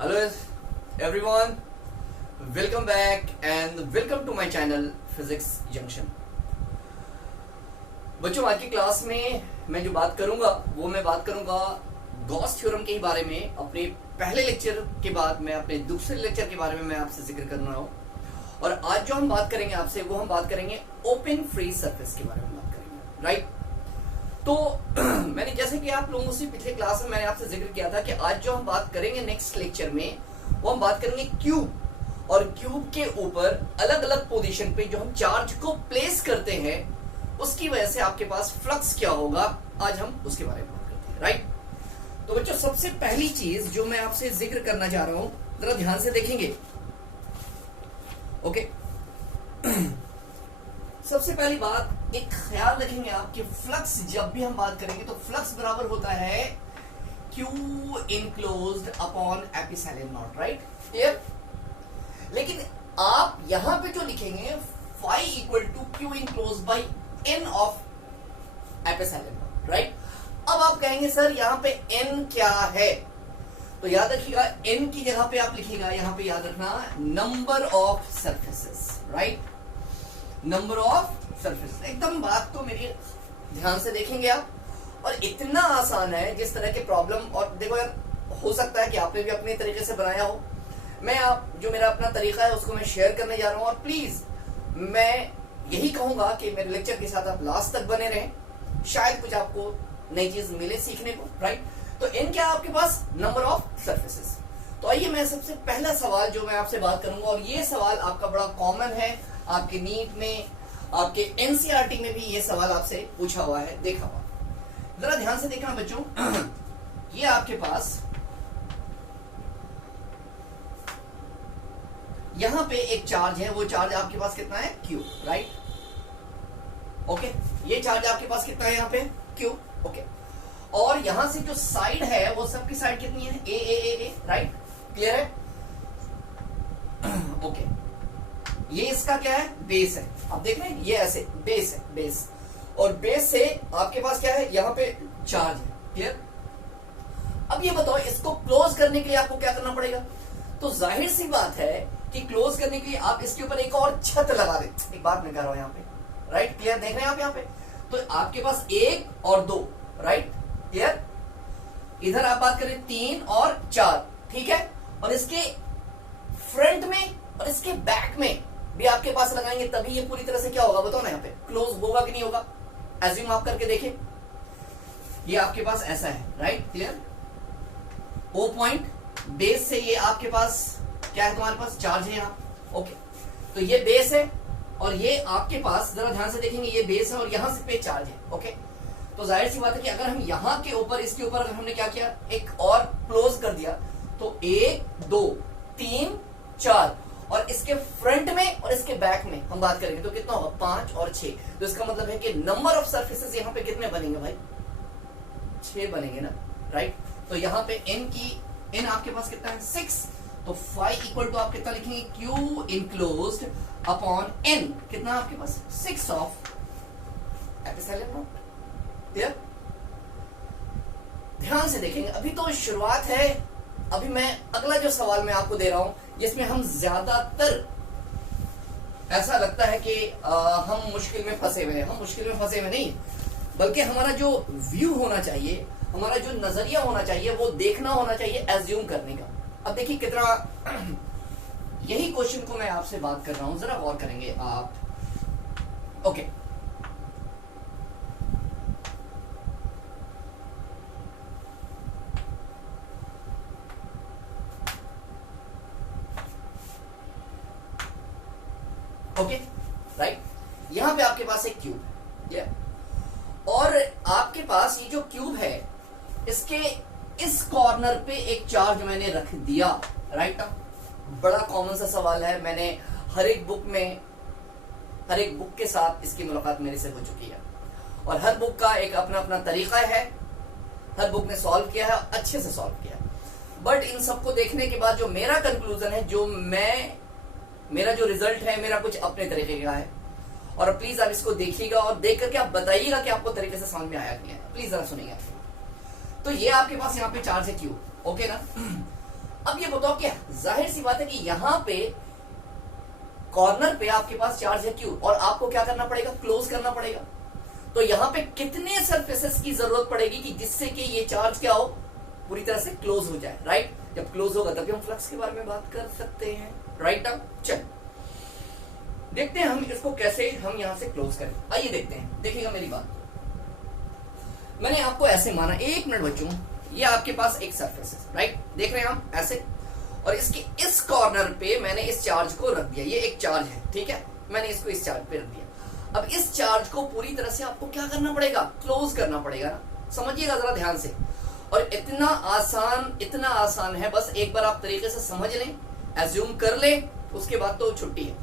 Hello everyone, welcome back and welcome to my channel Physics Junction। बच्चों आज की class में मैं जो बात करूंगा वो मैं बात करूंगा गॉस थ्योरम के बारे में। अपने पहले लेक्चर के बाद मैं अपने दूसरे लेक्चर के बारे में मैं आपसे जिक्र कर रहा हूं और आज जो हम बात करेंगे आपसे वो हम बात करेंगे ओपन फ्री सरफेस के बारे में बात करेंगे, राइट। तो मैंने जैसे कि आप लोगों से पिछले क्लास में मैंने आपसे जिक्र किया था कि आज जो हम बात करेंगे नेक्स्ट लेक्चर में वो हम बात करेंगे क्यूब, और क्यूब के ऊपर अलग अलग पोजीशन पे जो हम चार्ज को प्लेस करते हैं उसकी वजह से आपके पास फ्लक्स क्या होगा, आज हम उसके बारे में बात करते हैं, राइट। तो बच्चों सबसे पहली चीज जो मैं आपसे जिक्र करना चाह रहा हूं, जरा ध्यान से देखेंगे, ओके। सबसे पहली बात एक ख्याल रखेंगे आप कि फ्लक्स जब भी हम बात करेंगे तो फ्लक्स बराबर होता है Q enclosed upon epsilon naught, right, clear. लेकिन आप यहां पे जो लिखेंगे phi equal to Q enclosed by N of epsilon naught, right. अब आप कहेंगे सर यहां पे N क्या है, तो याद रखिएगा N की जगह पे आप लिखिएगा, यहां पे याद रखना number of surfaces, right, number of surface. एकदम बात तो मेरी ध्यान से देखेंगे आप, और इतना आसान है जिस तरह के प्रॉब्लम, और देखो यार हो सकता है कि आपने भी अपने तरीके से बनाया हो, मैं आप जो मेरा अपना तरीका है उसको मैं शेयर करने जा रहा हूं, और प्लीज मैं यही कहूंगा कि मेरे लेक्चर के साथ आप लास्ट तक बने रहें, शायद कुछ आपको नई चीज मिले सीखने को, राइट। तो इन क्या आपके पास नंबर ऑफ सरफेसेस। तो आइए मैं सबसे पहला सवाल जो मैं आपसे बात करूंगा, और ये सवाल आपका बड़ा कॉमन है, आपके नीट में, आपके एनसीईआरटी में भी ये सवाल आपसे पूछा हुआ है, देखा हुआ। जरा ध्यान से देखना बच्चों, ये आपके पास यहां पे एक चार्ज है, वो चार्ज आपके पास कितना है Q, राइट, ओके। ये चार्ज आपके पास कितना है यहाँ पे Q, ओके। और यहां से जो साइड है वो सबकी साइड कितनी है ए, राइट, क्लियर है, ओके। ये इसका क्या है बेस है, आप देख रहे हैं ये ऐसे बेस है, बेस, और बेस से आपके पास क्या है यहाँ पे चार्ज है, क्लियर। अब ये बताओ इसको क्लोज करने के लिए आपको क्या करना पड़ेगा, तो जाहिर सी बात है कि क्लोज करने के लिए आप इसके ऊपर एक और छत लगा दें। एक बात मैं कह रहा हूं यहाँ पे, राइट, क्लियर, देख रहे हैं आप यहाँ पे, तो आपके पास 1 और 2, राइट, क्लियर। इधर आप बात करें 3 और 4, ठीक है, और इसके फ्रंट में और इसके बैक में भी आपके पास लगाएंगे, तभी ये पूरी तरह से क्या होगा बताओ ना, यहाँ पे क्लोज होगा कि नहीं होगा, एज्यूम आप करके देखें। ये आपके पास ऐसा है, right, clear, O point base से ये आपके पास क्या है, तुम्हारे पास चार्ज है यहाँ, ओके। तो ये बेस है और ये आपके पास, जरा ध्यान से देखेंगे, ये बेस है और यहां से पे चार्ज है, ओके। तो जाहिर सी बात है कि अगर हम यहाँ के ऊपर, इसके ऊपर अगर हमने क्या किया, एक और क्लोज कर दिया, तो 1 2 3 4, और इसके फ्रंट में और इसके बैक में हम बात करेंगे तो कितना होगा 5 और 6। तो इसका मतलब है कि नंबर ऑफ सरफेसेस यहाँ पे कितने बनेंगे भाई, 6 बनेंगे ना, राइट। तो यहाँ पे n आपके पास कितना है 6, तो फाई इक्वल टू आप कितना लिखेंगे Q इनक्लोज्ड अपॉन n, कितना आपके पास 6 ऑफ एप्सिलॉन नॉट, क्लियर। ध्यान से देखेंगे, अभी तो शुरुआत है, अभी मैं अगला जो सवाल मैं आपको दे रहा हूं जिसमें हम ज्यादातर ऐसा लगता है कि हम मुश्किल में फंसे हुए हैं, हम मुश्किल में फंसे हुए नहीं, बल्कि हमारा जो व्यू होना चाहिए, हमारा जो नजरिया होना चाहिए, वो देखना होना चाहिए एज्यूम करने का। अब देखिए कितना यही क्वेश्चन को मैं आपसे बात कर रहा हूं, जरा गौर करेंगे आप, ओके। ओके, राइट, यहां पे आपके पास एक क्यूब है, और आपके पास ये जो क्यूब है इसके इस कॉर्नर पे एक चार्ज मैंने रख दिया, राइट। बड़ा कॉमन सा सवाल है, मैंने हर एक बुक के साथ इसकी मुलाकात मेरे से हो चुकी है, और हर बुक का एक अपना अपना तरीका है, हर बुक ने सॉल्व किया है, अच्छे से सॉल्व किया है। बट इन सबको देखने के बाद जो मेरा कंक्लूजन है, जो मेरा जो रिजल्ट है, मेरा कुछ अपने तरीके का है, और प्लीज आप इसको देखिएगा और देख करके आप बताइएगा कि आपको तरीके से समझ में आया कि नहीं। प्लीज जरा सुनिएगा। तो ये आपके पास यहाँ पे चार्ज है क्यू, ओके ना। अब ये बताओ कि जाहिर सी बात है कि यहां पे कॉर्नर पे आपके पास चार्ज है क्यू, और आपको क्या करना पड़ेगा, क्लोज करना पड़ेगा। तो यहां पे कितने सरफेसेस की जरूरत पड़ेगी कि जिससे कि ये चार्ज क्या हो, पूरी तरह से क्लोज हो जाए, राइट। जब क्लोज होगा तभी हम फ्लक्स के बारे में बात कर सकते हैं, राइट। अब चल देखते हैं हम इसको कैसे हम यहां से क्लोज करें। आइए देखते हैं, देखिएगा मेरी बात। मैंने आपको ऐसे माना, 1 मिनट बच्चों, ये आपके पास एक सरफेस है, राइट, देख रहे हैं हम ऐसे, और इसके इस कॉर्नर पे मैंने इस चार्ज को रख दिया। ये एक चार्ज है, ठीक है, मैंने इसको इस चार्ज पे रख दिया। अब इस चार्ज को पूरी तरह से आपको क्या करना पड़ेगा, क्लोज करना पड़ेगा ना। समझिएगा जरा ध्यान से, और इतना आसान है, बस एक बार आप तरीके से समझ लें, एज्यूम कर लें, उसके बाद तो छुट्टी है।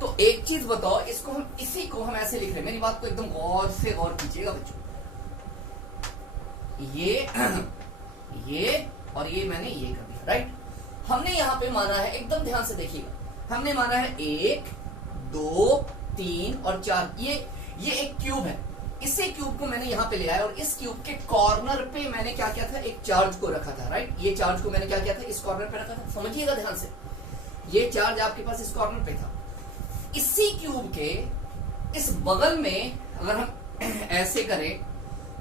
तो एक चीज बताओ, इसको हम इसी को हम ऐसे लिख रहे हैं, मेरी बात को एकदम गौर से गौर कीजिएगा बच्चों। ये और ये मैंने ये कर दिया, राइट। हमने यहां पे माना है, एकदम ध्यान से देखिएगा, हमने माना है 1 2 3 और 4। ये एक क्यूब है, इसी क्यूब को मैंने यहां पे ले आया और इस क्यूब के कॉर्नर पे मैंने क्या किया था, एक चार्ज को रखा था, राइट। ये चार्ज को मैंने क्या किया था, इस कॉर्नर पे रखा था। समझिएगा ध्यान से, ये चार्ज आपके पास इस कॉर्नर पे था। इसी क्यूब के इस बगल में अगर हम ऐसे करें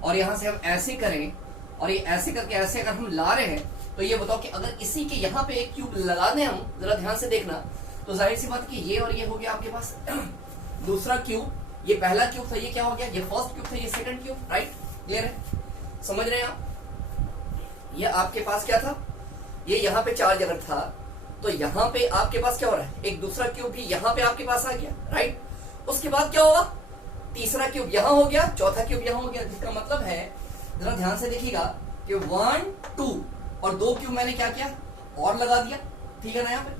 और यहां से हम ऐसे करें और ये ऐसे करके ऐसे अगर हम ला रहे हैं, तो ये बताओ कि अगर इसी के यहां पे एक क्यूब लगा दें हम, जरा ध्यान से देखना, तो जाहिर सी बात कि ये और ये हो गया आपके पास दूसरा क्यूब। ये पहला क्यूब था, ये क्या हो गया, ये फर्स्ट क्यूब था, ये सेकंड क्यूब, राइट। क्लियर है, समझ रहे हैं आप। ये आपके पास क्या था, ये यहां पे चार्ज अगर था, तो यहां पे आपके पास क्या हो रहा है, एक दूसरा क्यूब भी यहां पे आपके पास आ गया, राइट। उसके बाद क्या होगा, तीसरा क्यूब यहां हो गया, चौथा क्यूब यहां हो गया, जिसका मतलब है, जरा ध्यान से देखिएगा कि 1 2 और 2 क्यूब मैंने क्या किया, और लगा दिया, ठीक है ना। यहाँ पे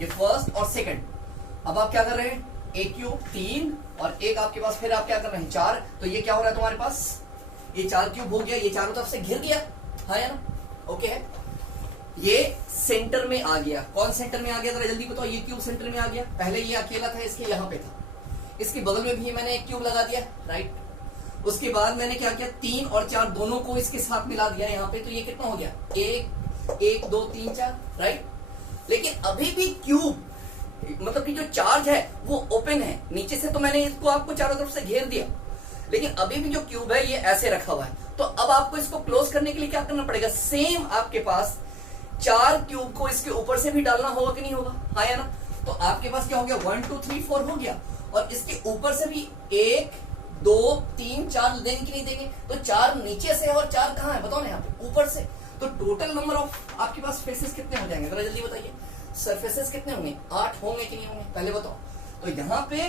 ये फर्स्ट और सेकंड। अब आप क्या कर रहे हैं, एक क्यूब 3 और एक आपके पास, फिर आप क्या कर रहे हैं 4। तो ये क्या हो रहा है तुम्हारे पास, ये 4 क्यूब हो गया, ये चारों तरफ से घिर गया, हाँ या ना, ओके है। ये सेंटर में आ गया। कौन सेंटर में आ गया, जरा जल्दी बताओ। ये क्यूब सेंटर में आ गया, पहले ये अकेला था, इसके यहां पे था, इसके बगल में भी मैंने एक क्यूब लगा दिया, राइट। उसके बाद मैंने क्या किया, 3 और 4 दोनों को इसके साथ मिला दिया यहाँ पे, तो ये कितना हो गया, 1 2 3 4, राइट। लेकिन अभी भी क्यूब मतलब कि जो चार्ज है वो ओपन है, नीचे से तो मैंने इसको आपको चारों तरफ से घेर दिया, लेकिन अभी भी जो क्यूब है ये ऐसे रखा हुआ है। तो अब आपको इसको क्लोज करने के लिए क्या करना पड़ेगा, सेम आपके पास 4 क्यूब को इसके ऊपर से भी डालना होगा कि नहीं होगा, हाँ या ना। तो आपके पास क्या हो गया, 1 2 3 4 हो गया, और इसके ऊपर से भी 1 2 3 4 देंगे कि नहीं देंगे। तो 4 नीचे से और 4 कहां है, बताओ ना, यहाँ पे ऊपर से। तो टोटल नंबर ऑफ आपके पास फेसेस कितने हो जाएंगे, जरा जल्दी बताइए। सरफेसेस कितने होंगे, 8 होंगे कि नहीं होंगे, पहले बताओ। तो यहाँ पे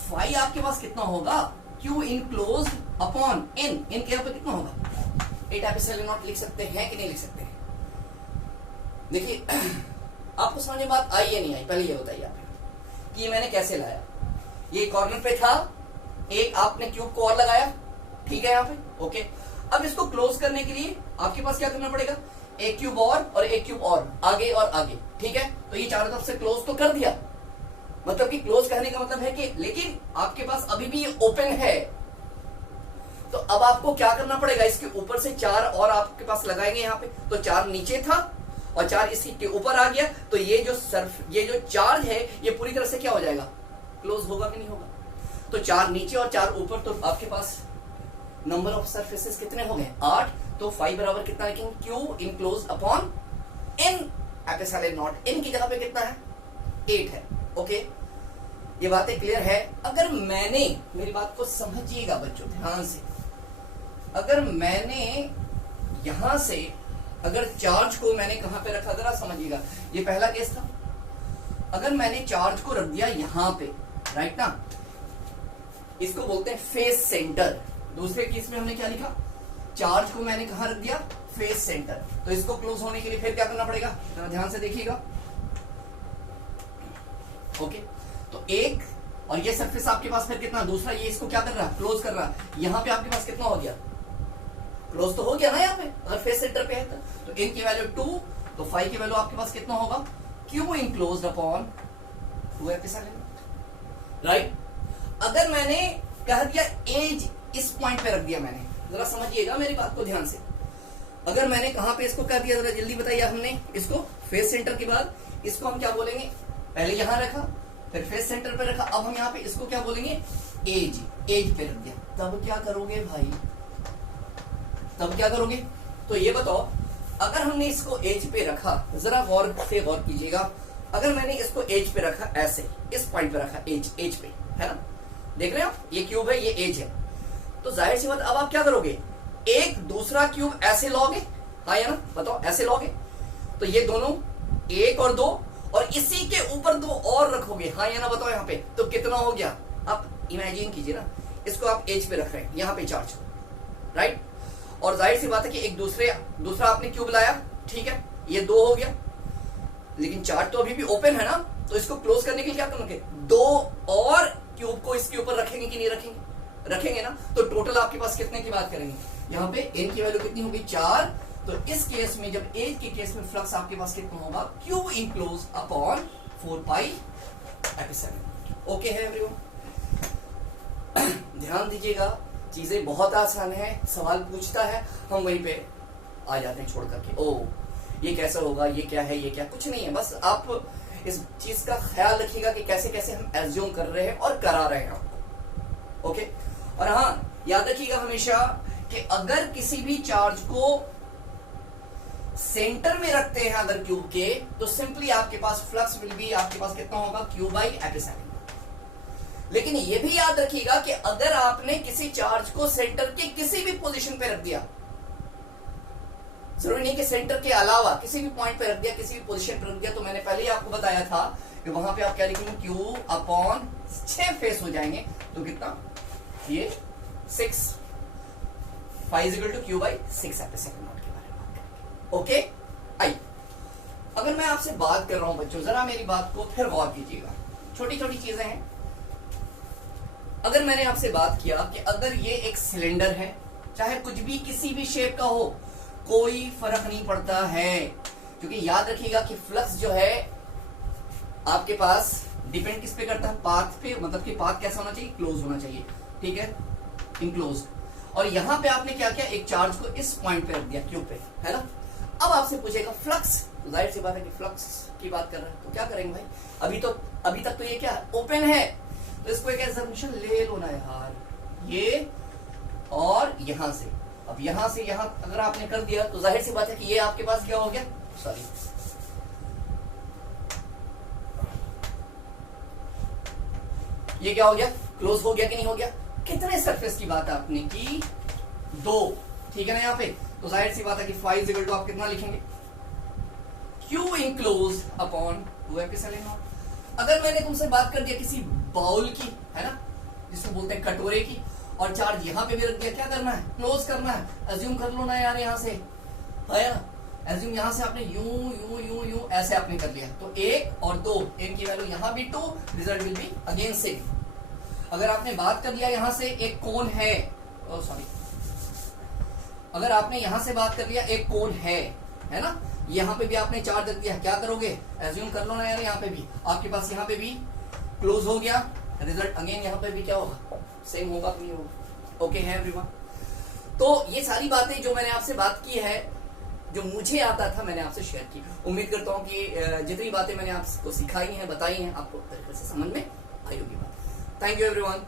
फाई आपके पास कितना होगा, Q enclosed upon N, N के यहाँ पे कितना होगा, 8 लिख सकते हैं कि नहीं लिख सकते हैं। देखिए आपको समझ में बात आई या नहीं आई, पहले ये बताइए आप कि ये मैंने कैसे लाया। ये कॉर्नर पे था, एक आपने क्यूब को और लगाया, ठीक है यहाँ पे, ओके। अब इसको क्लोज करने के लिए आपके पास क्या करना पड़ेगा, एक क्यूब और एक क्यूब और आगे और आगे, ठीक है। तो ये चारों तरफ से क्लोज तो कर दिया, मतलब कि क्लोज करने का मतलब है कि, लेकिन आपके पास अभी भी ये ओपन है। तो अब आपको क्या करना पड़ेगा, इसके ऊपर से 4 और आपके पास लगाएंगे यहाँ पे। तो 4 नीचे था और 4 इसी के ऊपर आ गया, तो ये जो चार्ज है ये पूरी तरह से क्या हो जाएगा, क्लोज होगा कि नहीं होगा। तो 4 नीचे और 4 ऊपर, तो आपके पास नंबर ऑफ सरफेसेस कितने हो गए, 8। तो फाई बराबर कितना लिखेंगे, Q enclosed upon N epsilon not. N की जगह पे कितना है, 8 है, ओके। ये बातें क्लियर है। अगर मैंने, मेरी बात को समझिएगा बच्चों ध्यान से, अगर मैंने यहां से अगर चार्ज को मैंने कहां पे रखा, जरा समझिएगा। ये पहला केस था, अगर मैंने चार्ज को रख दिया यहां पे, राइट ना, इसको बोलते हैं फेस सेंटर। दूसरे केस में हमने क्या लिखा, चार्ज को मैंने कहां रख दिया, फेस सेंटर। तो इसको क्लोज होने के लिए फिर क्या करना पड़ेगा, जरा ध्यान से देखिएगा, ओके। तो एक और ये सरफेस आपके पास फिर कितना, दूसरा ये इसको क्या कर रहा है, क्लोज कर रहा है। यहां पे आपके पास कितना हो गया, क्लोज तो हो गया ना यहाँ पे, अगर फेस सेंटर पे है तो N की वैल्यू 2, तो फाई की वैल्यू आपके पास कितना होगा, Q enclosed upon 2 epsilon, right. अगर मैंने कह दिया एज इस पॉइंट पे रख दिया मैंने, जरा समझिएगा मेरी बात को ध्यान से। अगर मैंने कहां पे इसको कर दिया, जरा जल्दी बताइए, हमने इसको फेस सेंटर के बाद इसको हम क्या बोलेंगे, पहले यहां रखा फिर फेस सेंटर पे रखा, अब हम यहाँ पे इसको क्या बोलेंगे, एज पे रख दिया। तब क्या करोगे भाई, तब क्या करोगे, तो ये बताओ, अगर हमने इसको एज पे रखा, जरा गौर से गौर कीजिएगा, अगर मैंने इसको एज पे रखा, ऐसे इस पॉइंट पे रखा, एज पे, है ना, देख रहे हो आप, ये क्यूब है, ये एज है, तो जाहिर सी बात, अब आप क्या करोगे, एक दूसरा क्यूब ऐसे लोगे, हाँ या ना, बताओ, ऐसे लोगे, तो ये दोनों 1 और 2, और इसी के ऊपर 2 और रखोगे, हाँ या ना, बताओ यहाँ पे, तो कितना हो गया। आप इमेजिन कीजिए ना, इसको आप एज पे रख रहे हैं, यहाँ पे चार्ज, राइट, और जाहिर सी बात है कि एक दूसरा आपने क्यूब लाया, ठीक है, ये 2 हो गया, लेकिन चार्ज तो अभी भी ओपन है ना, तो इसको क्लोज करने के लिए क्या करेंगे, 2 और क्यूब को इसके ऊपर रखेंगे कि नहीं रखेंगे, रखेंगे ना, तो टोटल आपके पास कितने की बात करेंगे, यहाँ पे n की वैल्यू कितनी होगी, 4, तो इस केस में, जब एज के केस में फ्लक्स आपके पास कितना होगा, क्यू इनक्लोज अपॉन 4 पाई एपिसिलॉन। ओके है एवरीवन, ध्यान दीजिएगा, चीजें बहुत आसान है, सवाल पूछता है, हम वहीं पे आ जाते हैं छोड़ करके, ओ ये कैसा होगा, ये क्या है, ये क्या, कुछ नहीं है, बस आप इस चीज का ख्याल रखिएगा कि कैसे कैसे हम एज्यूम कर रहे हैं और करा रहे हैं आपको। ओके, और हाँ याद रखिएगा हमेशा कि अगर किसी भी चार्ज को सेंटर में रखते हैं अगर क्यूब के, तो सिंपली आपके पास फ्लक्स विल बी, आपके पास कितना होगा, क्यू बाई एपिसिलॉन। लेकिन ये भी याद रखिएगा कि अगर आपने किसी चार्ज को सेंटर के किसी भी पोजीशन पे रख दिया, जरूरी नहीं कि सेंटर के अलावा किसी भी पॉइंट पे रख दिया, किसी भी पोजीशन पे रख दिया, तो मैंने पहले ही आपको बताया था कि वहां पे आप क्या लिखेंगे, क्यू अपॉन 6 फेस हो जाएंगे, तो कितना, ये 6, 5 equal to Q by 6 epsilon naught के बारे में बात करेंगे। ओके, आई अगर मैं आपसे बात कर रहा हूं बच्चों, जरा मेरी बात को फिर गौर कीजिएगा, छोटी छोटी चीजें हैं। अगर मैंने आपसे बात किया कि अगर ये एक सिलेंडर है, चाहे कुछ भी किसी भी शेप का हो, कोई फर्क नहीं पड़ता है, क्योंकि याद रखिएगा कि फ्लक्स जो है आपके पास डिपेंड किस पे करता है, पाथ पे, मतलब कि पाथ कैसा होना चाहिए, क्लोज होना चाहिए, ठीक है, इनक्लोज। और यहां पे आपने क्या किया, एक चार्ज को इस पॉइंट पे रख दिया, क्यूब पे, है ना। अब आपसे पूछेगा फ्लक्स, जाहिर सी बात है कि फ्लक्स की बात कर रहे हैं, तो क्या करेंगे भाई, अभी तक तो ये क्या ओपन है, तो इसको एक एग्जामिनेशन ले लो ना यार, ये और यहां से, अब यहां से यहां अगर आपने कर दिया, तो जाहिर सी बात है कि ये आपके पास क्या हो गया, सॉरी, ये क्या हो गया, क्लोज हो गया कि नहीं हो गया। कितने सरफेस की बात आपने की, 2, ठीक है ना, यहाँ पे, तो जाहिर सी बात है कि 5 इक्वल टू आप कितना लिखेंगे, Q enclose upon 2 epsilon not. अगर मैंने तुमसे बात कर दिया किसी बाउल की, है ना, जिसको बोलते हैं कटोरे की, और चार्ज यहां पे भी रख दिया, क्या करना है, क्लोज करना है, एज्यूम कर लो ना यार, यहां से, है ना, एज्यूम यहां से आपने यूं यूं यूं यूं ऐसे आपने कर लिया, तो 1 और 2, n की वैल्यू यहां भी 2, result will be again same. अगर आपने बात कर लिया यहां से एक कोन है, सॉरी, अगर आपने यहां से बात कर लिया एक कोन है ना, यहां पे भी आपने चार्ज रख दिया, क्या करोगे, एज्यूम कर लो ना यार, यहां पे भी आपके पास यहां पे भी क्लोज हो गया, रिजल्ट अगेन यहां पे भी क्या होगा, सेम होगा कि नहीं होगा। ओके है एवरीवन, तो ये सारी बातें जो मैंने आपसे बात की है, जो मुझे आता था, मैंने आपसे शेयर की। उम्मीद करता हूं कि जितनी बातें मैंने आपको सिखाई हैं, बताई हैं, आपको तरीके से समझ में आई होगी बात। Thank you everyone.